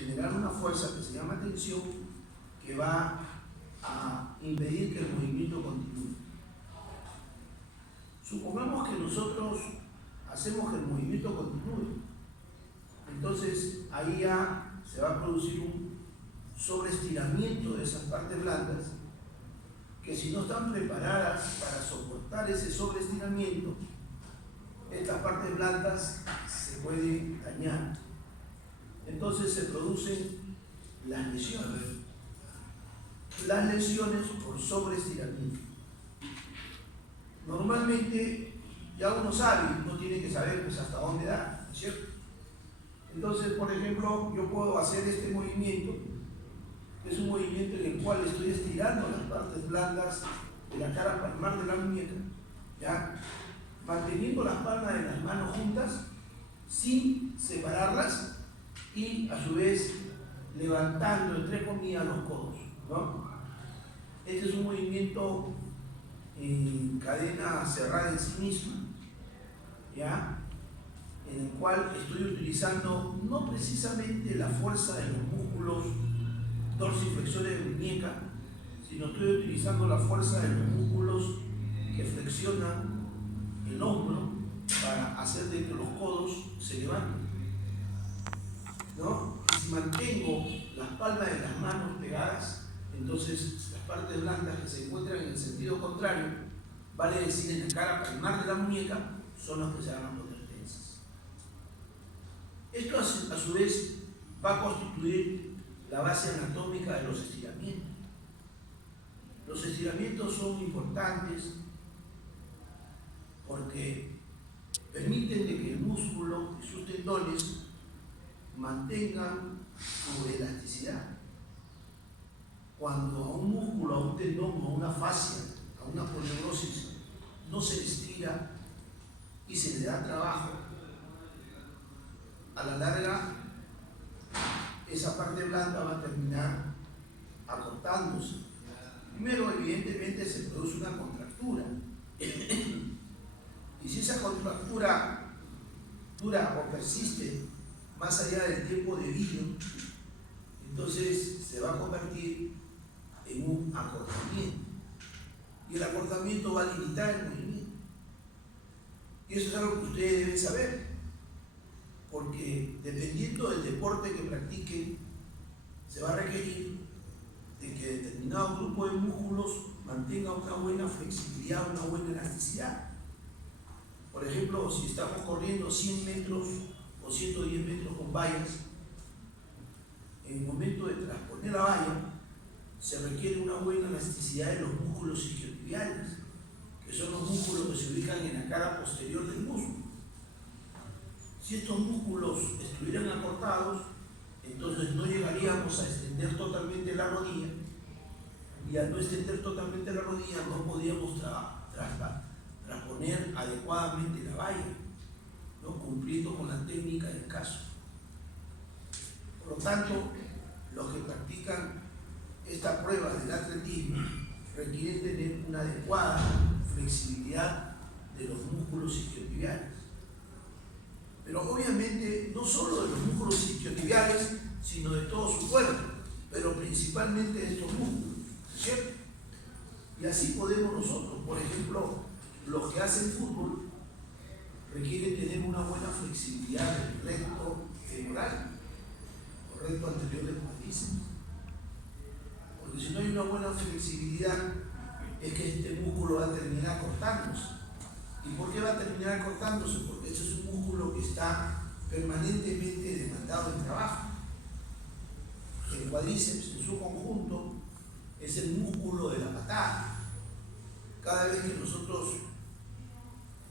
generar una fuerza que se llama tensión, que va a impedir que el movimiento continúe. Supongamos que nosotros hacemos que el movimiento continúe. Entonces ahí ya se va a producir un sobreestiramiento de esas partes blandas que, si no están preparadas para soportar ese sobreestiramiento, estas partes blandas se pueden dañar. Entonces se producen las lesiones. Las lesiones por sobreestiramiento. Normalmente ya uno sabe, uno tiene que saber pues hasta dónde da, ¿no es cierto? Entonces, por ejemplo, yo puedo hacer este movimiento, que es un movimiento en el cual estoy estirando las partes blandas de la cara palmar de la muñeca, ¿ya? Manteniendo las palmas de las manos juntas, sin separarlas, y a su vez levantando, entre comillas, los codos, ¿no? Este es un movimiento en cadena cerrada en sí misma, ¿ya? En el cual estoy utilizando no precisamente la fuerza de los músculos dorsiflexores de muñeca, sino estoy utilizando la fuerza de los músculos que flexionan el hombro para hacer de que los codos se levanten, ¿no? Y si mantengo las palmas de las manos pegadas, entonces las partes blandas que se encuentran en el sentido contrario, vale decir en la cara palmar de la muñeca, son las que se van a poner tensas. Esto a su vez va a constituir la base anatómica de los estiramientos. Los estiramientos son importantes porque permiten de que el músculo y sus tendones mantengan su elasticidad. Cuando a un músculo, a un tendón, a una fascia, a una polinegrosis no se le estira y se le da trabajo, a la larga esa parte blanda va a terminar acortándose. Primero, evidentemente, se produce una contractura. Y si esa contractura dura o persiste más allá del tiempo debido, entonces se va a convertir en un acortamiento. Y el acortamiento va a limitar el movimiento. Y eso es algo que ustedes deben saber, porque dependiendo del deporte que practiquen, se va a requerir de que determinado grupo de músculos mantenga una buena flexibilidad, una buena elasticidad. Por ejemplo, si estamos corriendo 100 metros o 110 metros con vallas, en el momento de transponer la valla, se requiere una buena elasticidad de los músculos isquiotibiales, que son los músculos que se ubican en la cara posterior del músculo. Si estos músculos estuvieran acortados, entonces no llegaríamos a extender totalmente la rodilla, y al no extender totalmente la rodilla no podíamos transponer adecuadamente la valla, ¿no? Cumpliendo con la técnica del caso. Por lo tanto, los que practican esta prueba del atletismo requieren tener una adecuada flexibilidad de los músculos isquiotibiales. Pero obviamente no solo de los músculos isquiotibiales, sino de todo su cuerpo, pero principalmente de estos músculos, ¿cierto? Y así podemos nosotros, por ejemplo, los que hacen fútbol requieren tener una buena flexibilidad del recto femoral o recto anterior del cuádriceps. Porque si no hay una buena flexibilidad, es que este músculo va a terminar cortándose. ¿Y por qué va a terminar cortándose? Porque este es un músculo que está permanentemente demandado en trabajo. El cuádriceps en su conjunto es el músculo de la patada. Cada vez que nosotros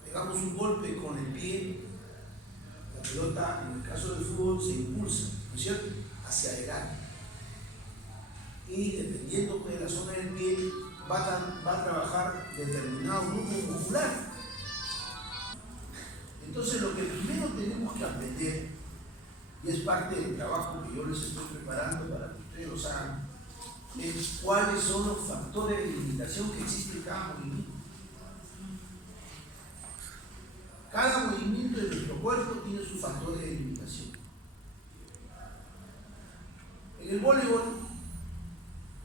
pegamos un golpe con el pie, la pelota, en el caso del fútbol, se impulsa, ¿no es cierto?, hacia adelante. Y dependiendo de la zona del pie, va a trabajar determinado grupo muscular. Entonces, lo que primero tenemos que aprender, y es parte del trabajo que yo les estoy preparando para que ustedes lo hagan, es cuáles son los factores de limitación que existen en cada movimiento. Cada movimiento de nuestro cuerpo tiene sus factores de limitación. En el voleibol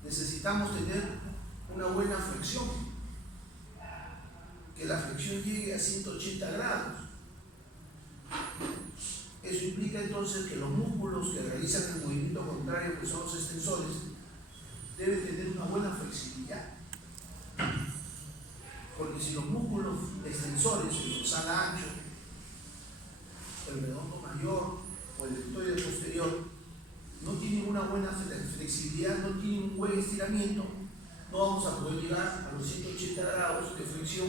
necesitamos tener una buena flexión, que la flexión llegue a 180 grados. Eso implica entonces que los músculos que realizan el movimiento contrario, que son los extensores, deben tener una buena flexibilidad. Porque si los músculos extensores, el dorsal ancho, el redondo mayor o el deltoide posterior, no tienen una buena flexibilidad, no tienen un buen estiramiento, no vamos a poder llegar a los 180 grados de flexión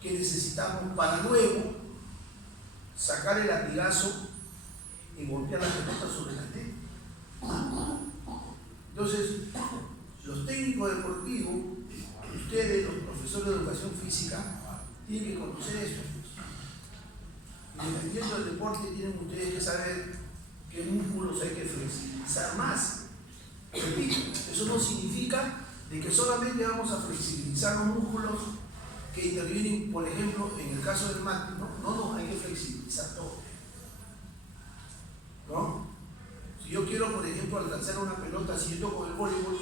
que necesitamos para luego sacar el latigazo y golpear la pelota sobre la tela. Entonces, los técnicos deportivos, ustedes, los profesores de educación física, tienen que conocer esto. Y dependiendo del deporte, tienen ustedes que saber qué músculos hay que flexibilizar más. Repito, eso no significa de que solamente vamos a flexibilizar los músculos que intervienen, por ejemplo, en el caso del mate. No, hay que flexibilizar todo. ¿No? Si yo quiero, por ejemplo, alcanzar una pelota, si yo toco el voleibol,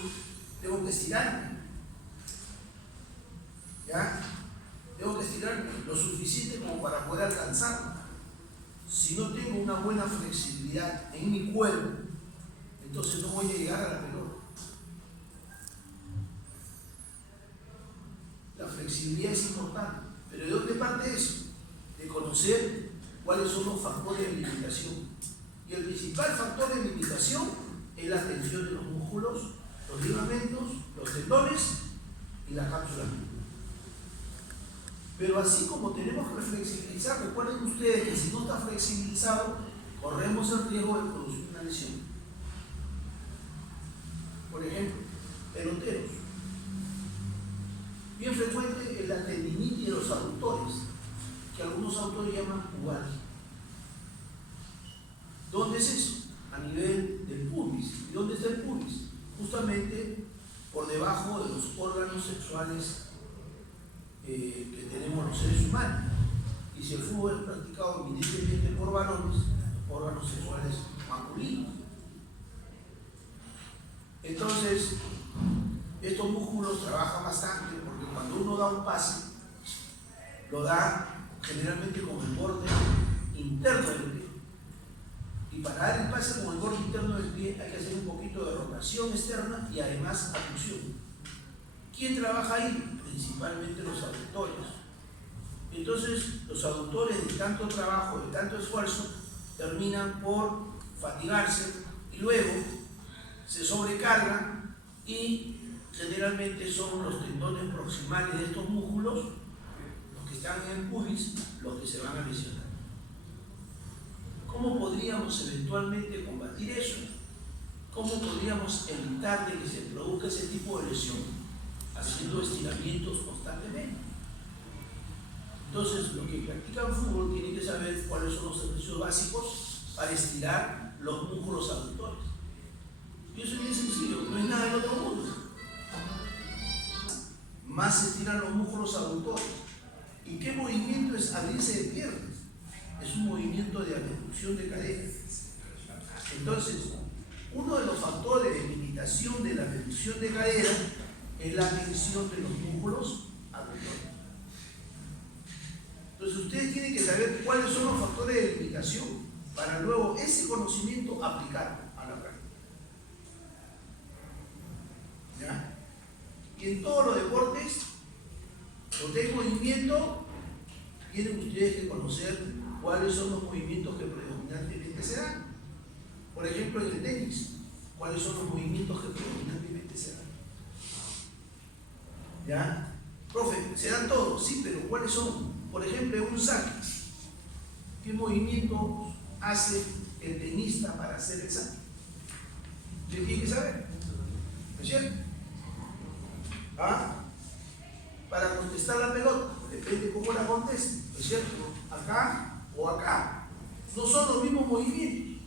tengo que estirarme. ¿Ya? Tengo que estirarme lo suficiente como para poder alcanzarla. Si no tengo una buena flexibilidad en mi cuerpo, entonces no voy a llegar a la pelota. La flexibilidad es importante, pero ¿de dónde parte eso? De conocer cuáles son los factores de limitación. Y el principal factor de limitación es la tensión de los músculos, los ligamentos, los tendones y la cápsula. Pero así como tenemos que flexibilizar, recuerden ustedes que si no está flexibilizado, corremos el riesgo de producir una lesión. Por ejemplo, peloteros. Bien frecuente es la tendinitis de los aductores, que algunos autores llaman pubalgia. ¿Dónde es eso? A nivel del pubis. ¿Y dónde está el pubis? Justamente por debajo de los órganos sexuales que tenemos los seres humanos. Y si el fútbol es practicado eminentemente por varones, órganos sexuales masculinos. Entonces, estos músculos trabajan bastante porque cuando uno da un pase, lo da generalmente con el borde interno del pie. Y para dar el pase con el borde interno del pie hay que hacer un poquito de rotación externa y además abducción. ¿Quién trabaja ahí? Principalmente los aductores. Entonces, los aductores de tanto trabajo, de tanto esfuerzo, terminan por fatigarse y luego se sobrecargan y generalmente son los tendones proximales de estos músculos, los que están en el pubis, los que se van a lesionar. ¿Cómo podríamos eventualmente combatir eso? ¿Cómo podríamos evitar de que se produzca ese tipo de lesión? Haciendo estiramientos constantemente. Entonces, los que practican fútbol tienen que saber cuáles son los ejercicios básicos para estirar los músculos aductores. Y eso es bien sencillo, no es nada del otro mundo. Más se estiran los músculos aductores. ¿Y qué movimiento es abrirse de piernas? Es un movimiento de abducción de cadera. Entonces, uno de los factores de limitación de la abducción de cadera es la tensión de los músculos aductores. Entonces, ustedes tienen que saber cuáles son los factores de limitación para luego ese conocimiento aplicarlo a la práctica. ¿Ya? Y en todos los deportes, donde hay movimiento, tienen ustedes que conocer cuáles son los movimientos que predominantemente se dan. Por ejemplo, en el tenis, cuáles son los movimientos que predominantemente se dan. ¿Ya? Profe, se dan todos, sí, pero ¿cuáles son? Por ejemplo, en un saque, ¿qué movimiento hace el tenista para hacer el saque? ¿Usted tiene que saber? ¿No es cierto? ¿Ah? Para contestar la pelota, depende cómo la conteste, ¿no es cierto? Acá o acá. No son los mismos movimientos.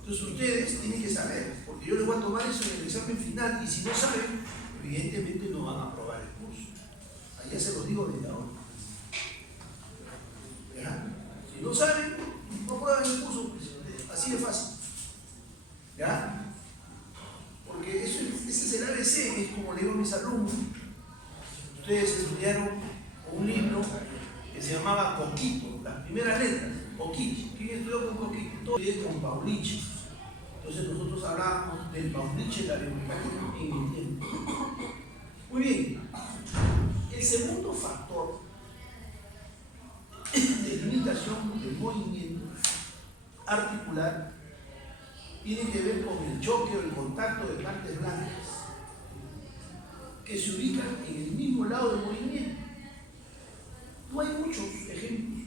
Entonces ustedes tienen que saber, porque yo les voy a tomar eso en el examen final y si no saben, evidentemente no van a aprobar el curso. Allá se los digo desde ahora. ¿Ya? Si no saben, no aprueban el curso, pues, así de fácil. ¿Ya? Porque ese es el ABC, es como le digo a mis alumnos. Ustedes estudiaron un libro que se llamaba Coquito, las primeras letras, Coquito. ¿Quién estudió con Coquito? Todo con Pauliche. Entonces nosotros hablábamos del Pauliche de la biomecánica en el tiempo. Muy bien. El segundo factor de limitación del movimiento articular tiene que ver con el choque o el contacto de partes blancas que se ubican en el mismo lado del movimiento. No hay muchos ejemplos.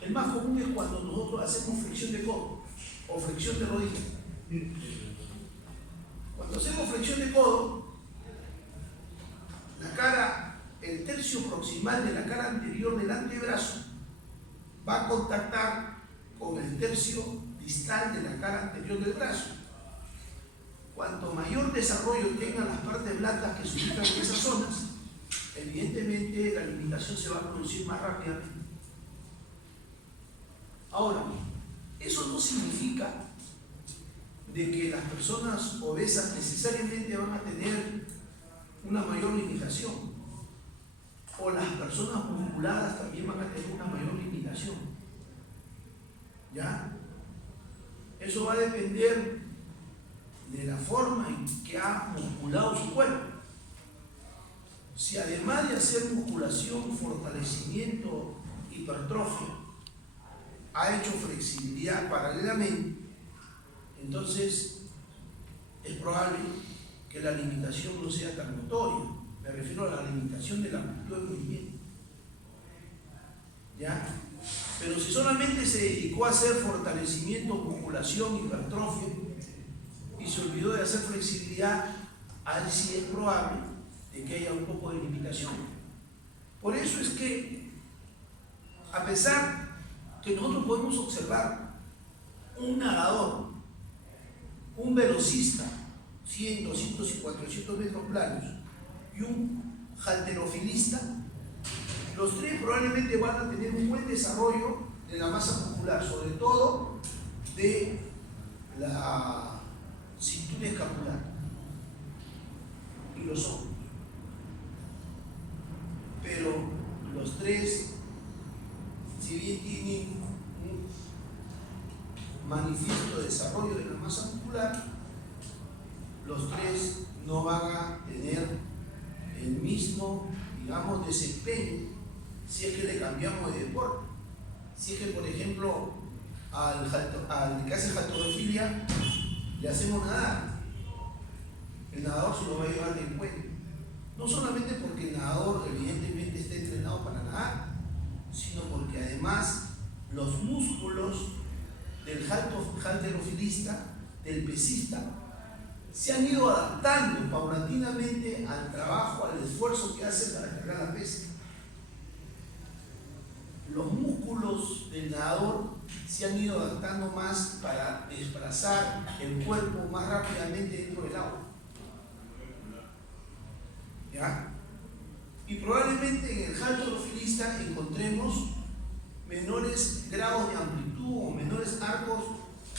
El más común es cuando nosotros hacemos flexión de codo o flexión de rodilla. Cuando hacemos flexión de codo, la cara, el tercio proximal de la cara anterior del antebrazo va a contactar con el tercio distal de la cara anterior del brazo. Cuanto mayor desarrollo tengan las partes blancas que se ubican en esas zonas, evidentemente la limitación se va a producir más rápidamente. Ahora, eso no significa de que las personas obesas necesariamente van a tener una mayor limitación, o las personas musculadas también van a tener una mayor limitación. ¿Ya? Eso va a depender de la forma en que ha musculado su cuerpo. Si además de hacer musculación, fortalecimiento, hipertrofia, ha hecho flexibilidad paralelamente, entonces es probable que la limitación no sea tan notoria. Me refiero a la limitación de la amplitud del movimiento. ¿Ya? Pero si solamente se dedicó a hacer fortalecimiento, musculación, hipertrofia y se olvidó de hacer flexibilidad, ahí sí es probable de que haya un poco de limitación. Por eso es que, a pesar que nosotros podemos observar un nadador, un velocista, 100, 200 y 400 metros planos, y un halterofilista, los tres probablemente van a tener un buen desarrollo de la masa muscular, sobre todo de la cintura escapular y los hombros. Pero los tres, si bien tienen un manifiesto desarrollo de la masa muscular, los tres no van a tener el mismo, digamos, desempeño si es que le cambiamos de deporte. Si es que, por ejemplo, al que hace halterofilia le hacemos nadar, el nadador se lo va a llevar en cuenta. No solamente porque el nadador evidentemente está entrenado para nadar, sino porque además los músculos del halterofilista, del pesista, se han ido adaptando paulatinamente al trabajo, al esfuerzo que hace para cargar la pesa. Los músculos del nadador se han ido adaptando más para desplazar el cuerpo más rápidamente dentro del agua. ¿Ya? Y probablemente en el halterofilista encontremos menores grados de amplitud o menores arcos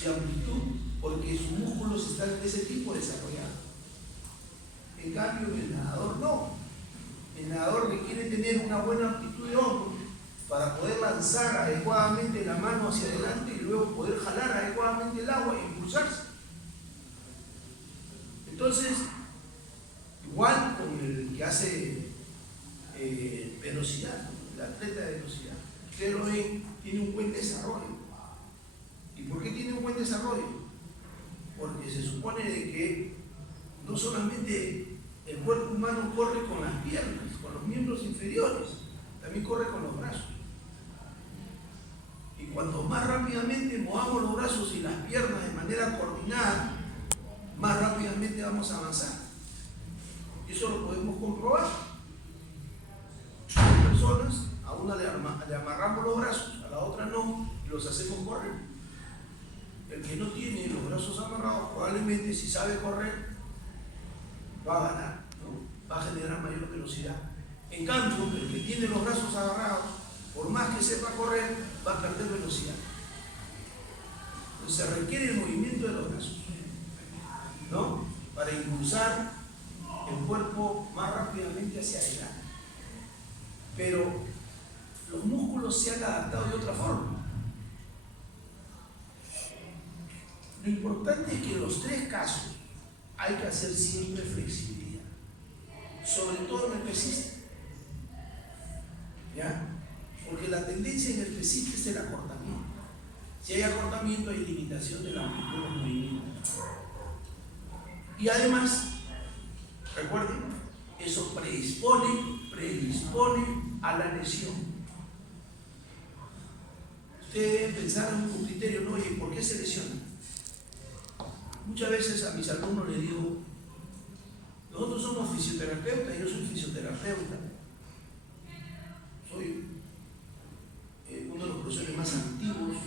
de amplitud porque sus músculos están de ese tipo desarrollados. En cambio, el nadador no. El nadador requiere tener una buena amplitud de hombro para poder lanzar adecuadamente la mano hacia adelante y luego poder jalar adecuadamente el agua e impulsarse. Entonces, igual con el que hace velocidad, el atleta de velocidad, ustedes lo ven, tiene un buen desarrollo. ¿Y por qué tiene un buen desarrollo? Porque se supone de que no solamente el cuerpo humano corre con las piernas, con los miembros inferiores, también corre con los brazos. Y cuanto más rápidamente movamos los brazos y las piernas de manera coordinada, más rápidamente vamos a avanzar. Eso lo podemos comprobar. Hay personas, a una le amarramos los brazos, a la otra no, y los hacemos correr. El que no tiene los brazos amarrados, probablemente si sabe correr, va a ganar, ¿no? Va a generar mayor velocidad. En cambio, el que tiene los brazos agarrados, por más que sepa correr, va a perder velocidad. Entonces se requiere el movimiento de los brazos, ¿no? Para impulsar el cuerpo más rápidamente hacia adelante. Pero los músculos se han adaptado de otra forma. Lo importante es que en los tres casos hay que hacer siempre flexibilidad, sobre todo en el pesista, ¿ya? Porque la tendencia en el pesista es el acortamiento. Si hay acortamiento, hay limitación de la amplitud del movimiento. Y además, recuerden, eso predispone a la lesión. Ustedes deben pensar en un criterio, ¿no? Oye, ¿por qué se lesiona? Muchas veces a mis alumnos les digo, nosotros somos fisioterapeutas, yo soy fisioterapeuta, soy uno de los profesores más antiguos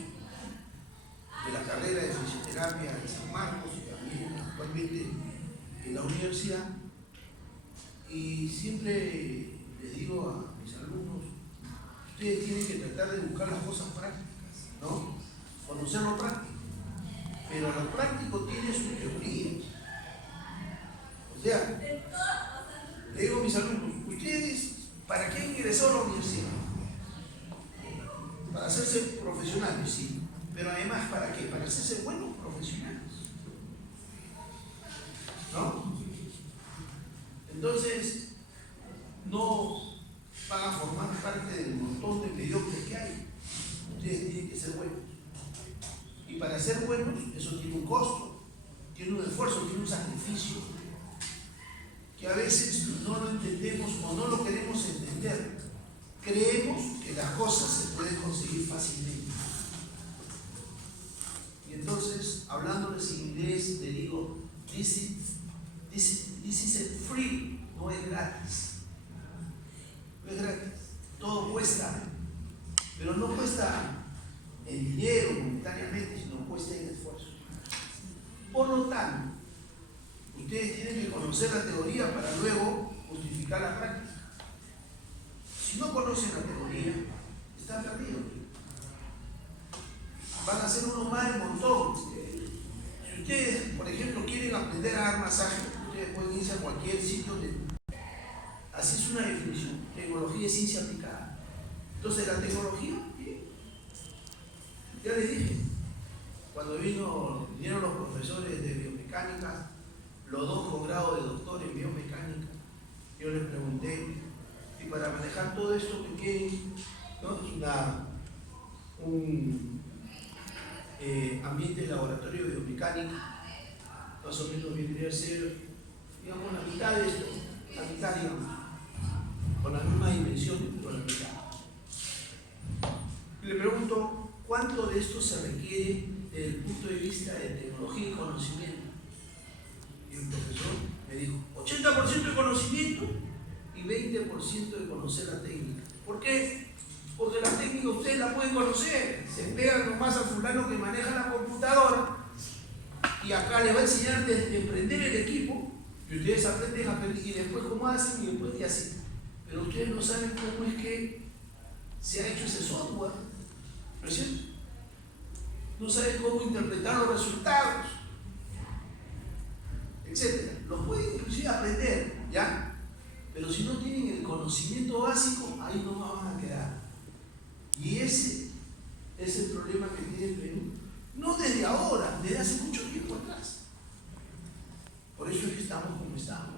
de la carrera de fisioterapia en San Marcos y también actualmente en la universidad, y siempre les digo a mis alumnos, ustedes tienen que tratar de buscar las cosas prácticas, ¿no? Conocer lo práctico, pero lo práctico tiene su teoría. O sea, le digo a mis alumnos, ustedes, ¿para qué ingresó a la universidad? Para hacerse profesionales, sí, pero además, ¿para qué? Para hacerse buenos profesionales, ¿no? Entonces, no van a formar parte del montón de mediocres que hay. Ustedes tienen que ser buenos. Y para ser buenos, eso tiene un costo, tiene un esfuerzo, tiene un sacrificio, que a veces no lo entendemos o no lo queremos entender. Creemos que las cosas se pueden conseguir fácilmente. Y entonces, hablándoles en inglés, le digo, this is free, no es gratis. No es gratis, todo cuesta, pero no cuesta en dinero momentáneamente, sino cuesta en esfuerzo. Por lo tanto, ustedes tienen que conocer la teoría para luego justificar la práctica. Si no conocen la teoría, están perdidos. Van a ser uno más del montón. Si ustedes, por ejemplo, quieren aprender a dar masaje, ustedes pueden irse a cualquier sitio así es una definición. Tecnología es ciencia aplicada. Entonces la tecnología, ya les dije, cuando vinieron los profesores de biomecánica, los dos con grado de doctor en biomecánica, yo les pregunté, y para manejar todo esto que quieren, ¿no? Un ambiente de laboratorio de biomecánica, más o menos vendría a ser, digamos, la mitad de esto, la mitad, digamos, con las mismas dimensiones, pero la mitad. Y le pregunto, ¿cuánto de esto se requiere desde el punto de vista de tecnología y conocimiento? Y el profesor me dijo, 80% de conocimiento y 20% de conocer la técnica. ¿Por qué? Porque la técnica ustedes la pueden conocer, se pegan nomás a fulano que maneja la computadora y acá les va a enseñar desde prender el equipo y ustedes aprenden y después cómo hacen y después qué hacen. Pero ustedes no saben cómo es que se ha hecho ese software, ¿no es cierto? No saben cómo interpretar los resultados, etc. Los pueden inclusive aprender, ¿ya? Pero si no tienen el conocimiento básico, ahí no van a quedar. Y ese es el problema que tiene el Perú. No desde ahora, desde hace mucho tiempo atrás. Por eso es que estamos como estamos.